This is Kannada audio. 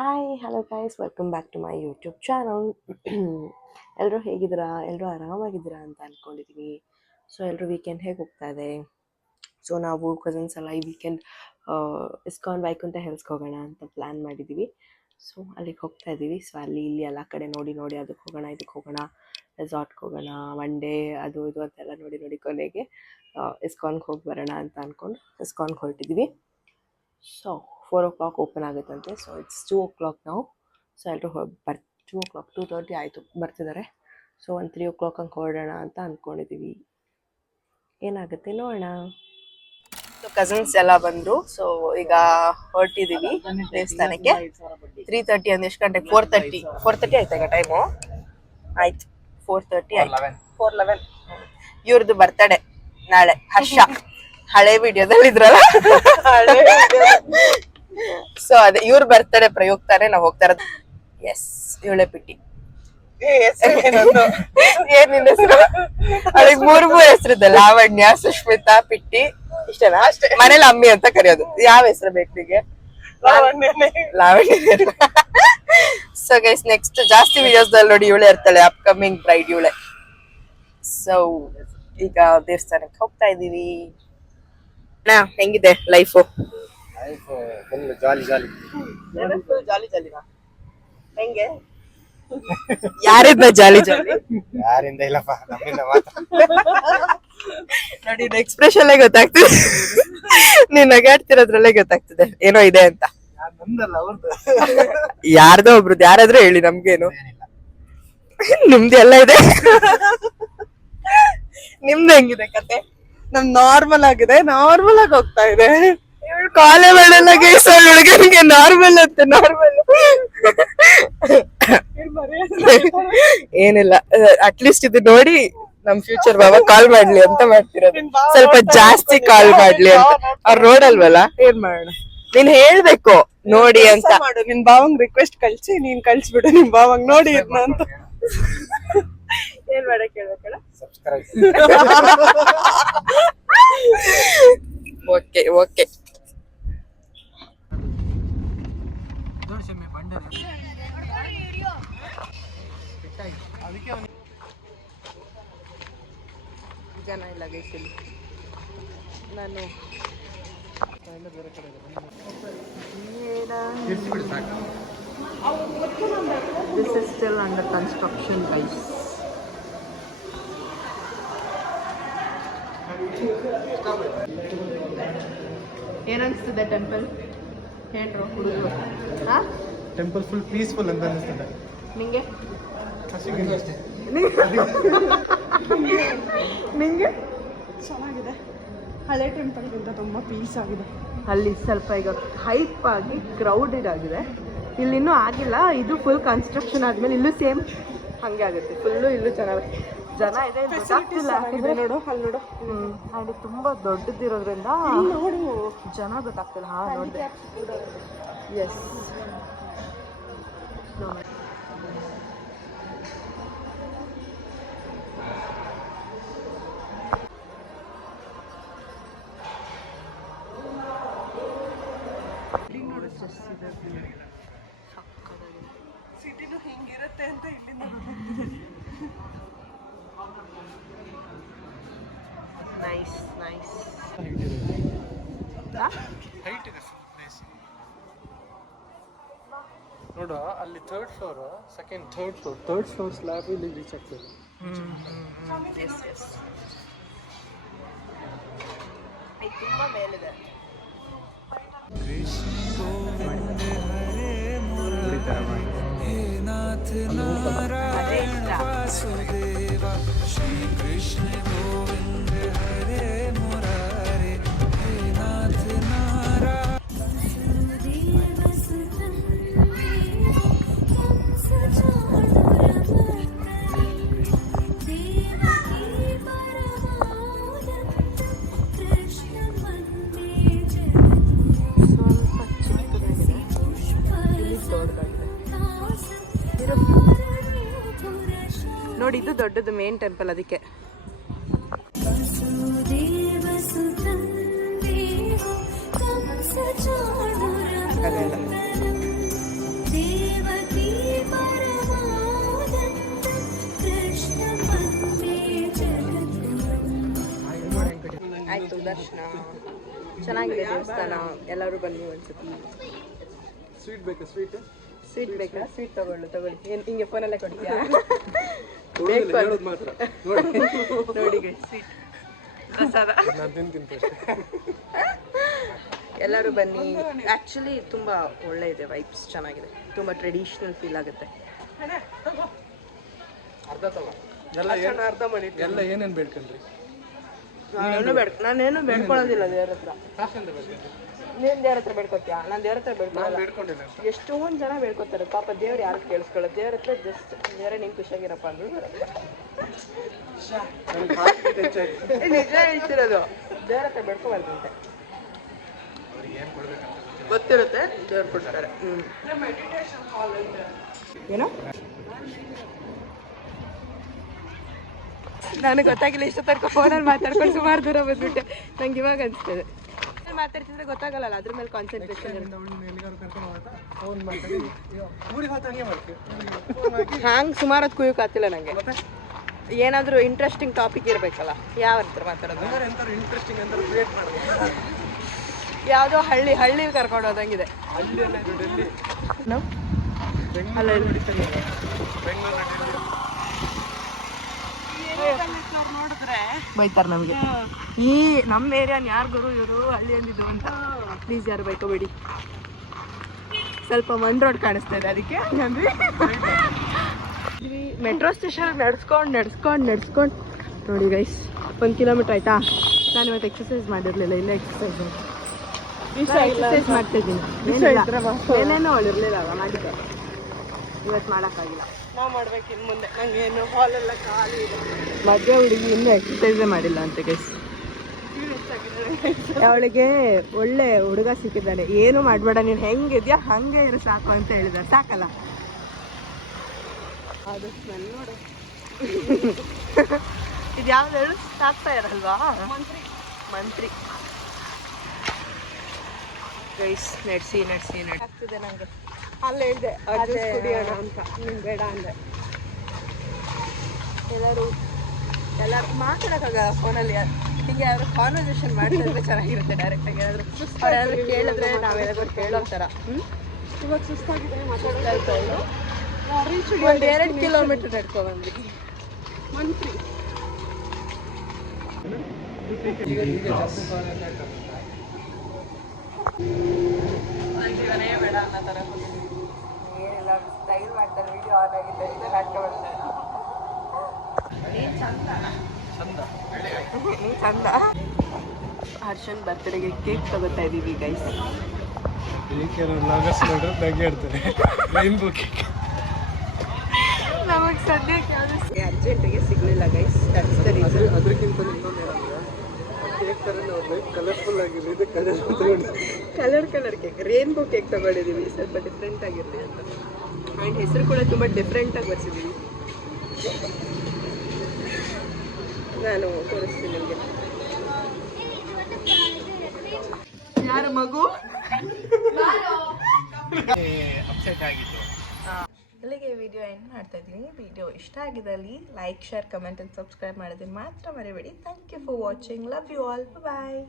Hi hello guys, welcome back to my YouTube channel. ಎಲ್ಲರೂ ಹೇಗಿದ್ದೀರಾ? ಎಲ್ಲರೂ ಆರಾಮಾಗಿದ್ದೀರಾ ಅಂತ ಅಂದ್ಕೊಂಡಿದ್ದೀನಿ. ಸೊ ಎಲ್ಲರೂ ವೀಕೆಂಡ್ ಹೇಗೆ ಹೋಗ್ತಾ ಇದೆ? ಸೊ ನಾವು ಕಸಿನ್ಸ್ ಎಲ್ಲ ಈ ವೀಕೆಂಡ್ ಇಸ್ಕಾನ್ ವೈಕುಂಠ ಹಿಲ್ಸ್ಗೆ ಹೋಗೋಣ ಅಂತ ಪ್ಲ್ಯಾನ್ ಮಾಡಿದ್ದೀವಿ. ಸೊ ಅಲ್ಲಿಗೆ ಹೋಗ್ತಾ ಇದ್ದೀವಿ. ಸೊ ಅಲ್ಲಿ ಇಲ್ಲಿ ಎಲ್ಲ ಕಡೆ ನೋಡಿ ಅದಕ್ಕೆ ಹೋಗೋಣ, ಇದಕ್ಕೆ ಹೋಗೋಣ, ರೆಸಾರ್ಟ್ಗೆ ಹೋಗೋಣ, ಒನ್ ಡೇ ಅದು ಇದು ಅಂತೆಲ್ಲ ನೋಡಿ ಕೊನೆಗೆ ಇಸ್ಕಾನ್ಗೆ ಹೋಗಿ ಬರೋಣ ಅಂತ ಅಂದ್ಕೊಂಡು ಇಸ್ಕಾನ್ಗೆ ಹೊರಟಿದ್ದೀವಿ. ಸೊ 4 o'clock ಓಪನ್ ಆಗುತ್ತಂತೆ. ಸೊ ಇಟ್ಸ್ 2 o'clock ನಾವು. ಸೊ ಎಲ್ಲರೂ 2 o'clock 2:30 ಆಯಿತು ಬರ್ತಿದ್ದಾರೆ. ಸೊ ಒಂದು 3 o'clock ಹಂಗೆ ಹೊರಡೋಣ ಅಂತ ಅಂದ್ಕೊಂಡಿದ್ದೀವಿ. ಏನಾಗುತ್ತೆ ನೋಡೋಣ. ಸೊ ಕಸಿನ್ಸ್ ಎಲ್ಲ ಬಂದರು. ಸೊ ಈಗ ಹೊರಟಿದ್ದೀವಿ ದೇವಸ್ಥಾನಕ್ಕೆ. 3:30 ಅಂದ್ರೆ ಎಷ್ಟು ಗಂಟೆಗೆ? 4:30 ಆಯ್ತು ಈಗ ಟೈಮು. ಆಯ್ತು 4:30 ಆಯ್ತು. 4:11 ಇವ್ರದ್ದು ಬರ್ತಡೇ ನಾಳೆ. ಹರ್ಷ ಹಳೆ ವಿಡಿಯೋದಲ್ಲಿ ಇದ್ರಲ್ಲ, ಸೊ ಅದೇ ಇವ್ರ ಬರ್ತಡೇ ಪ್ರಯುಕ್ತಾನೆ ನಾವು ಹೋಗ್ತಾ ಇರೋದು. ಎಸ್, ಇವಳೆ ಪಿಟ್ಟಿ. ಏನ್ ನಿನ್ನ ಹೆಸರು? ಅವಳಿಗೆ ಮೂರು ಹೆಸರಿದೆ, ಲಾವಣ್ಯ, ಸುಷ್ಮಿತಾ, ಪಿಟ್ಟಿ. ಇಷ್ಟೇನಾ? ಮನೇಲಿ ಅಮ್ಮಿ ಅಂತ ಕರೆಯೋದು. ಯಾವ ಹೆಸರು ಬೇಕು ನಿಮಗೆ? ಲಾವಣ್ಯ. ಸೊ ಗೈಸ್, ನೆಕ್ಸ್ಟ್ ಜಾಸ್ತಿ ವಿಡಿಯೋಸ್ ದಲ್ಲಿ ನೋಡಿ ಇವಳೆ ಇರ್ತಾಳೆ, ಅಪ್ಕಮಿಂಗ್ ಬ್ರೈಡ್ ಇವಳೆ. ಸೊ ಈಗ ದೇವಸ್ಥಾನಕ್ಕೆ ಹೋಗ್ತಾ ಇದೀವಿ. ಹೆಂಗಿದೆ ಲೈಫು? ಹೆಂಗೆ? ಯಾರಿಂದ ಜಾಲಿ ಯಾರಿಂದ ಇಲ್ಲಪ್ಪ, ನಮ್ಮಿಂದ ಮಾತ್ರ. ನೋಡಿ ಎಕ್ಸ್ಪ್ರೆಷನ್ ಗೊತ್ತಾಗ್ತದೆ, ನೀನ್ ನಗಾಡ್ತಿರೋದ್ರಲ್ಲೇ ಗೊತ್ತಾಗ್ತದೆ ಏನೋ ಇದೆ ಅಂತ. ಯಾರ್ದೋ ಒಬ್ರದ್ದು, ಯಾರಾದ್ರೂ ಹೇಳಿ, ನಮ್ಗೇನು. ನಿಮ್ದು ಎಲ್ಲ ಇದೆ. ನಿಮ್ದು ಹೆಂಗಿದೆ ಕತೆ? ನಮ್ ನಾರ್ಮಲ್ ಆಗಿದೆ, ನಾರ್ಮಲ್ ಆಗಿ ಹೋಗ್ತಾ ಇದೆ. ಕಾಲೇ ಮಾಡಲ್ಲ ಗೈಸ್, ಹುಡುಗನಿಗೆ ನಾರ್ಮಲ್ ಅಂತ. ನಾರ್ಮಲ್ ಏನಿಲ್ಲ, ಅಟ್ಲೀಸ್ಟ್ ಇದು ನೋಡಿ ನಮ್ ಫ್ಯೂಚರ್ ಬಾಬಾ ಕಾಲ್ ಮಾಡ್ಲಿ ಅಂತ ಮಾಡ್ತಿರೋದು. ಸ್ವಲ್ಪ ಜಾಸ್ತಿ ಕಾಲ್ ಮಾಡ್ಲಿ ಅಂತ. ಅವ್ರು ನೋಡಲ್ವಲ್ಲ, ಏನ್ ಮಾಡೋಣ? ನೀನ್ ಹೇಳ್ಬೇಕು ನೋಡಿ ಅಂತ. ಮಾಡು, ನಿನ್ ಭಾವಂಗ್ ರಿಕ್ವೆಸ್ಟ್ ಕಳ್ಸಿ, ನೀನ್ ಕಳ್ಸ್ಬಿಡು ನಿನ್ ಭಾವಂಗ್ ನೋಡಿ ಇದ್ನ ಅಂತ. ಏನ್ ಮಾಡಕ್ ಹೇಳ್ಬೇಕಲ್ಲ? Okay okay. ಜನ ಇಲ್ಲ ಗೈಸಲ್ಲಿ. ನಾನು This is still under construction, guys. ಏನನ್ಸ್ತದೆ ಟೆಂಪಲ್? ಹೇಳ್ರು ಹುಡುಗರು. ಟೆಂಪಲ್ ಫುಲ್ ಪೀಸ್ಫುಲ್ ಅಂತ ಅನಿಸ್ತದೆ ನಿಂಗೆ? ನಿಂಗೆ ಚೆನ್ನಾಗಿದೆ. ಹಳೆ ಟೆಂಪಲ್ ಗಿಂತ ತುಂಬಾ ಪೀಸ್ ಆಗಿದೆ. ಅಲ್ಲಿ ಸ್ವಲ್ಪ ಈಗ ಹೈಪ್ ಆಗಿ ಕ್ರೌಡೆಡ್ ಆಗಿದೆ. ಇಲ್ಲಿ ಇನ್ನೂ ಆಗಿಲ್ಲ, ಇದು ಫುಲ್ ಕನ್ಸ್ಟ್ರಕ್ಷನ್ ಆದ್ಮೇಲೆ ಇಲ್ಲೂ ಸೇಮ್ ಹಂಗೆ ಆಗುತ್ತೆ. ಫುಲ್ಲು ಇಲ್ಲೂ ಚೆನ್ನಾಗಿ ಜನ ಇದೆ, ಗೊತ್ತಾಗ್ತಿಲ್ಲ. ನೋಡು ಅಲ್ಲಿ ನೋಡು. ಅದು ತುಂಬಾ ದೊಡ್ಡದಿರೋದ್ರಿಂದ ನೋಡು ಜನ ಗೊತ್ತಾಗ್ತಿಲ್ಲ. ಹಾ ನೋಡಿದೆ. ಎಸ್, ಸಿಟಿನು ಹಿಂಗಿರುತ್ತೆ ಅಂತ ಇಲ್ಲಿಂದ. Nice nice. ಹೈಟ್ ಇದೆ ಪ್ಲೇಸ್. ನೋಡು ಅಲ್ಲಿ third floor, second third floor slab ಇಲ್ಲಿ ರೀಚ್ ಆಗ್ತದೆ. ತುಂಬಾ ಮೇಲಿದೆ. ನೋಡಿ, ಇದು ದೊಡ್ಡದು ಮೇನ್ ಟೆಂಪಲ್. ಅದಕ್ಕೆ ಸುದರ್ಶನ ಚೆನ್ನಾಗಿದೆ ದೇವಸ್ಥಾನ. ಎಲ್ಲರೂ ಬನ್ನಿ ಒಂದ್ಸತಿ. ಸ್ವೀಟ್ ಬೇಕಾ ಸ್ವೀಟ್? ಸ್ವೀಟ್ ಬೇಕಾ? ಸ್ವೀಟ್ ತಗೊಳ್ಳಿ. ಏನು ಹಿಂಗೆ ಫೋನಲ್ಲೇ ಕೊಡ್ತೀಯಾ? ಹೇಳೋದು ಮಾತ್ರ ನೋಡಿ ಸ್ವೀಟ್ ಪ್ರಸಾದ. ನಾನು ತಿಂತೀನಿ ಅಷ್ಟೇ. ಎಲ್ಲರೂ ಬನ್ನಿ. ಆ್ಯಕ್ಚುಲಿ ತುಂಬ ಒಳ್ಳೆ ಇದೆ, ವೈಬ್ಸ್ ಚೆನ್ನಾಗಿದೆ, ತುಂಬ ಟ್ರೆಡಿಷ್ನಲ್ ಫೀಲ್ ಆಗುತ್ತೆ. ಅರ್ಧ ತಗೋ. ಅರ್ಧ ಮಾಡಿ ಎಲ್ಲ ಏನೇನು ಬೇಡ್ಕೊಂಡ್ರಿ? ನಾನೇನು ಬೇಡ್ಕೊಳ್ಳೋದಿಲ್ಲ ದೇವ್ರ ಹತ್ರ. ಕಾಸೆಂತ ಬೇಡ್ಕೊಂಡ್ರಿ? ನೀನು ದೇವ್ರ ಹತ್ರ ಬೇಡ್ಕೊತೀಯಾ? ನಾನು ದೇವ್ರ ಹತ್ರ ನಾನು ಬೇಡ್ಕೊಳ್ಳಲ್ಲ. ಬೇಡ್ಕೊಂಡಿಲ್ಲ. ಎಷ್ಟೊಂದು ಜನ ಬೇಡ್ಕೊತಾರೆ ಪಾಪ, ದೇವ್ರು ಯಾರು ಕೇಳಿಸ್ಕೊಳ್ಳೋದು. ದೇವ್ರ ಹತ್ರ ಜಸ್ಟ್ ದೇವರೇ ನೀನು ಖುಷಿಯಾಗಿರಪ್ಪ ಅಂದ್ರು ನಿಜ ಹೇಳ್ತಿರೋದು. ದೇವ್ರ ಹತ್ರ ಬೇಡ್ಕೊಬಾರ್ದಂತೆ, ಗೊತ್ತಿರುತ್ತೆ ದೇವ್ರು ಕೊಡ್ತಾರೆ. ಏನೋ ನನಗೆ ಗೊತ್ತಾಗಿಲ್ಲ, ಇಷ್ಟ ತನಕ ಫೋನಲ್ಲಿ ಮಾತಾಡ್ಕೊಂಡು ಸುಮಾರು ದೂರ ಬಂದ್ಬಿಟ್ಟೆ. ನಂಗೆ ಇವಾಗ ಅನಿಸ್ತದೆ ಮಾತಾಡ್ತಿದ್ರೆ ಗೊತ್ತಾಗಲ್ಲ, ಅದ್ರ ಮೇಲೆ ಕಾನ್ಸಂಟ್ರೇಷನ್ ಇರುತ್ತೆ. ಹಂಗೆ ಸುಮಾರು ಹೊತ್ತು ಕುಯ್ಯೋಕ್ಕಾಗ್ತಿಲ್ಲ ನನಗೆ. ಏನಾದರೂ ಇಂಟ್ರೆಸ್ಟಿಂಗ್ ಟಾಪಿಕ್ ಇರಬೇಕಲ್ಲ, ಯಾವ ಹತ್ರ ಮಾತಾಡೋದು? ಇಂಟ್ರೆಸ್ಟಿಂಗ್ ಅಂತ ಕ್ರಿಯೇಟ್ ಮಾಡೋದು. ಯಾವುದೋ ಹಳ್ಳಿ ಕರ್ಕೊಂಡು ಹೋದಂಗಿದೆ. ಬೈತಾರೆ ನಮಗೆ, ಈ ನಮ್ಮ ಏರಿಯಾನ ಯಾರು ಗುರು ಇವರು ಹಳ್ಳಿ ಅಂದಿದ್ದು ಅಂತ. ಪ್ಲೀಸ್ ಯಾರು ಬೈಕೋಬೇಡಿ. ಸ್ವಲ್ಪ ಮನ್ ರೋಡ್ ಕಾಣಿಸ್ತಾ ಇದೆ, ಅದಕ್ಕೆ ಹಂಗಂದ್ವಿ. ಮೆಟ್ರೋ ಸ್ಟೇಷನ್ ನಡ್ಸ್ಕೊಂಡು ನೋಡಿ ಗೈಸ್, 1 ಕಿಲೋಮೀಟ್ರ್ ಆಯ್ತಾ. ನಾನು ಇವತ್ತು ಎಕ್ಸಸೈಸ್ ಮಾಡಿರಲಿಲ್ಲ, ಇಲ್ಲ ಎಕ್ಸಸೈಸ್ ಮಾಡ್ತಾ ಇದ್ದೀನಿ. ಏನೇನೋ ಅವಳಿರಲಿಲ್ಲ ಮಾಡಿದ್ದೆ, ಇವತ್ತು ಮಾಡೋಕ್ಕಾಗಿಲ್ಲ. ನಾವು ಮಾಡ್ಬೇಕು ಇನ್ನು ಮುಂದೆ. ನನಗೇನು ಹಾಲೆಲ್ಲ ಖಾಲಿ ಇದೆ. ಮದುವೆ ಹುಡುಗಿ ಇನ್ನೂ ಎಕ್ಸಸೈಸೇ ಮಾಡಿಲ್ಲ ಅಂತ ಗೈಸ್. ಅವಳಿಗೆ ಒಳ್ಳೆ ಹುಡುಗ ಸಿಕ್ಕಿದ್ದಾನೆ, ಏನು ಮಾಡಬೇಡ, ನೀನು ಹೆಂಗಿದ್ಯಾ ಹಾಗೆ ಇರು ಸಾಕು ಅಂತ ಹೇಳಿದ. ಸಾಕಲ್ಲ ಅದು ಸ್ಮೆಲ್ ನೋಡು. ಇದು ಯಾವ್ದು ಹೇಳು? ಸಾಕ್ತಾ ಇರಲ್ವಾ? ಮಂತ್ರಿ ಗೈಸ್. ನಡೆಸಿ ಆಗ್ತಿದೆ ನನಗೆ. ಅಲ್ಲೇ ಹೇಳಿದೆ ಅದೇ ಕುಡಿಯೋಣ ಅಂತ, ನೀನು ಬೇಡ ಅಂದೆ. ಎಲ್ಲರೂ ಮಾತಾಡೋಕ್ಕಾಗಲ್ಲ ಫೋನಲ್ಲಿ. ಹೀಗೆ ಯಾರು ಕಾನ್ವರ್ಸೇಷನ್ ಮಾಡ್ತಿದ್ರೆ ಚೆನ್ನಾಗಿರುತ್ತೆ. ಡೈರೆಕ್ಟಾಗಿ ಯಾರಾದರೂ ಕೇಳಿದ್ರೆ ನಾವೇನಾದ್ರು ಕೇಳೋ ಥರ. ಇವಾಗ ಸುಸ್ತಾಗಿದೆ ಮಾತಾಡ್ತಾ. 2 ಕಿಲೋಮೀಟರ್ ನಡ್ಕೊಬಂದ್ವಿ. ಮಂತ್ರಿ ಜೀವನೇ ಬೇಡ ಅನ್ನೋ ಥರ ಏನೆಲ್ಲ ಸ್ಟೈಲ್ ಮಾಡ್ತಾರೆ. ವಿಡಿಯೋ ಆನ್ ಆಗಿದೆ, ಇದು ಹಾಕ್ಕೊಳ್ತಾರೆ. ಚಂದ. ಹರ್ಷನ್ ಬರ್ತ್ಡೇಗೆ ಕೇಕ್ ತಗೋತಾ ಇದ್ದೀವಿ ಗೈಸ್. ನಮಗೆ ಸದ್ಯಕ್ಕೆ ಅರ್ಜೆಂಟಿಗೆ ಸಿಗಲಿಲ್ಲ ಗೈಸ್. That's the reason. ಅದಕ್ಕಿಂತ ಕೇಕ್ ಥರ ನೋಡ್ಬೇಕು, ಕಲರ್ಫುಲ್ ಆಗಿದೆ. ಇದು ಕಲರ್ ಕೇಕ್, ರೇನ್ಬೋ ಕೇಕ್ ತಗೊಂಡಿದ್ದೀವಿ, ಸ್ವಲ್ಪ ಡಿಫ್ರೆಂಟ್ ಆಗಿರಲಿ ಅಂತ. ಆ್ಯಂಡ್ ಹೆಸರು ಕೂಡ ತುಂಬ ಡಿಫ್ರೆಂಟಾಗಿ ಬರ್ಸಿದ್ದೀವಿ. ನಾನು ತೋರಿಸ್ತೀನಿ ನಿಮಗೆ. ಯಾರ ಮಗು ಅಪ್ಸೆಟ್ ಆಗಿತ್ತು. ಇಲ್ಲಿಗೆ ವಿಡಿಯೋ ಎಂಡ್ ಮಾಡ್ತಾ ಇದ್ದೀನಿ. ವಿಡಿಯೋ ಇಷ್ಟ ಆಗಿದ್ದಲ್ಲಿ like, share, comment and subscribe ಮಾಡೋದನ್ನು ಮಾತ್ರ ಮರಿಬೇಡಿ. Thank you for watching. Love you all. Bye.